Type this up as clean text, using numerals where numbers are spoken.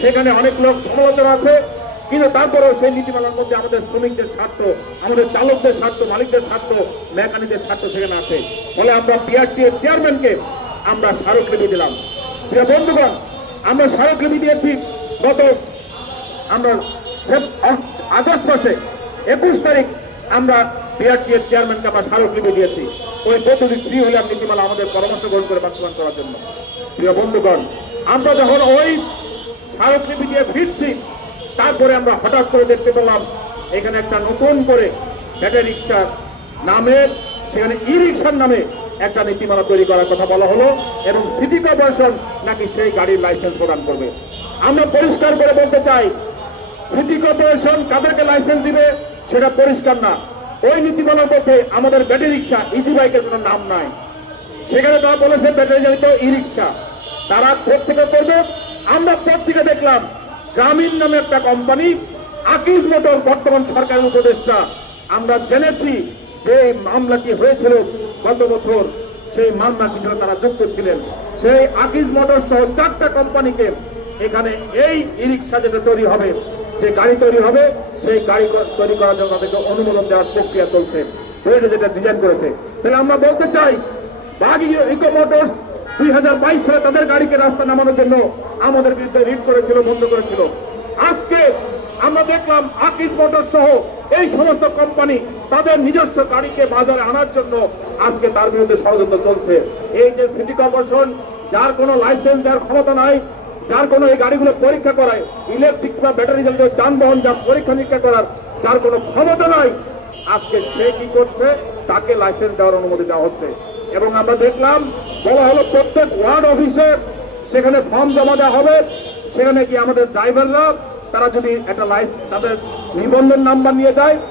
সেখানে অনেক লোক সমালোচনা আছে, কিন্তু তারপরেও সেই নীতিমালার মধ্যে আমাদের শ্রমিকদের স্বার্থ, আমাদের চালকদের স্বার্থ, মালিকদের স্বার্থ, মেকানিকদের স্বার্থ সেখানে আছে। ফলে আমরা বিআরটি এর চেয়ারম্যানকে আমরা স্মারকলিপি দিলাম। প্রিয় বন্ধুগণ, আমরা স্মারকলিপি দিয়েছি গত আমরা আগস্ট মাসে 21 তারিখ আমরা বিআরটি এর চেয়ারম্যানকে আমরা স্মারকলিপি দিয়েছি ওই বৈদ্যুতিক ফ্রি হলে নীতিমালা আমাদের পরামর্শ গ্রহণ করে বাস্তবায়ন করার জন্য। প্রিয় বন্ধুগণ, আমরা যখন ওই স্মারকলিপি দিয়ে ফিরছি, তারপরে আমরা হঠাৎ করে দেখতে পেলাম এখানে একটা নতুন করে ব্যাটারি রিক্সার নামের, সেখানে ই রিক্সার নামে একটা নীতিমালা তৈরি করার কথা বলা হলো এবং সিটি কর্পোরেশন নাকি সেই গাড়ির লাইসেন্স প্রদান করবে। আমরা পরিষ্কার করে বলতে চাই, সিটি কর্পোরেশন কাদেরকে লাইসেন্স দিবে সেটা পরিষ্কার না। ওই নীতিমালার মধ্যে আমাদের ব্যাটারি রিক্সা, ইজি বাইকের কোনো নাম নাই। সেখানে তারা বলেছে ব্যাটারি চালিত ই রিক্সা। তারা থেকে করবে। আমরা পত্রিকা দেখলাম গ্রামীণ নামে একটা কোম্পানি, আকিজ মোটর, বর্তমান সরকারের উপদেষ্টা, আমরা জেনেছি যে মামলাটি হয়েছিল গত বছর, সেই মামলা কিছু তারা যুক্ত ছিলেন। সেই আকিজ মোটর সহ 4টা কোম্পানিকে এখানে এই ই রিক্সা যেটা তৈরি হবে, যে গাড়ি তৈরি হবে, সেই গাড়ি তৈরি করার জন্য তাদেরকে অনুমোদন দেওয়ার প্রক্রিয়া চলছে, যেটা ডিজাইন করেছে। তাহলে আমরা বলতে চাই, বাগ ইকো মোটরস 2022 সালে তাদের গাড়িকে রাস্তা নামানোর জন্য আমাদের বিরুদ্ধে রিট করেছিল, বন্ধ করেছিল। আজকে আমরা দেখলাম আকিজ মোটর সহ এই সমস্ত কোম্পানি তাদের নিজস্ব গাড়িকে বাজারে আনার জন্য আজকে তার বিরুদ্ধে ষড়যন্ত্র চলছে। এই যে সিটি কর্পোরেশন, যার কোনো লাইসেন্স দেওয়ার ক্ষমতা নাই, যার কোনো এই গাড়িগুলো পরীক্ষা করায়, ইলেকট্রিক বা ব্যাটারি চালিত যানবাহন যা পরীক্ষা নিরীক্ষা করার যার কোনো ক্ষমতা নাই, আজকে সে কি করছে, তাকে লাইসেন্স দেওয়ার অনুমতি দেওয়া হচ্ছে। এবং আমরা দেখলাম বলা হলো প্রত্যেক ওয়ার্ড অফিসে সেখানে ফর্ম জমা দেওয়া হবে, সেখানে কি আমাদের ড্রাইভাররা তারা যদি একটা তাদের নিবন্ধন নাম্বার নিয়ে যায়,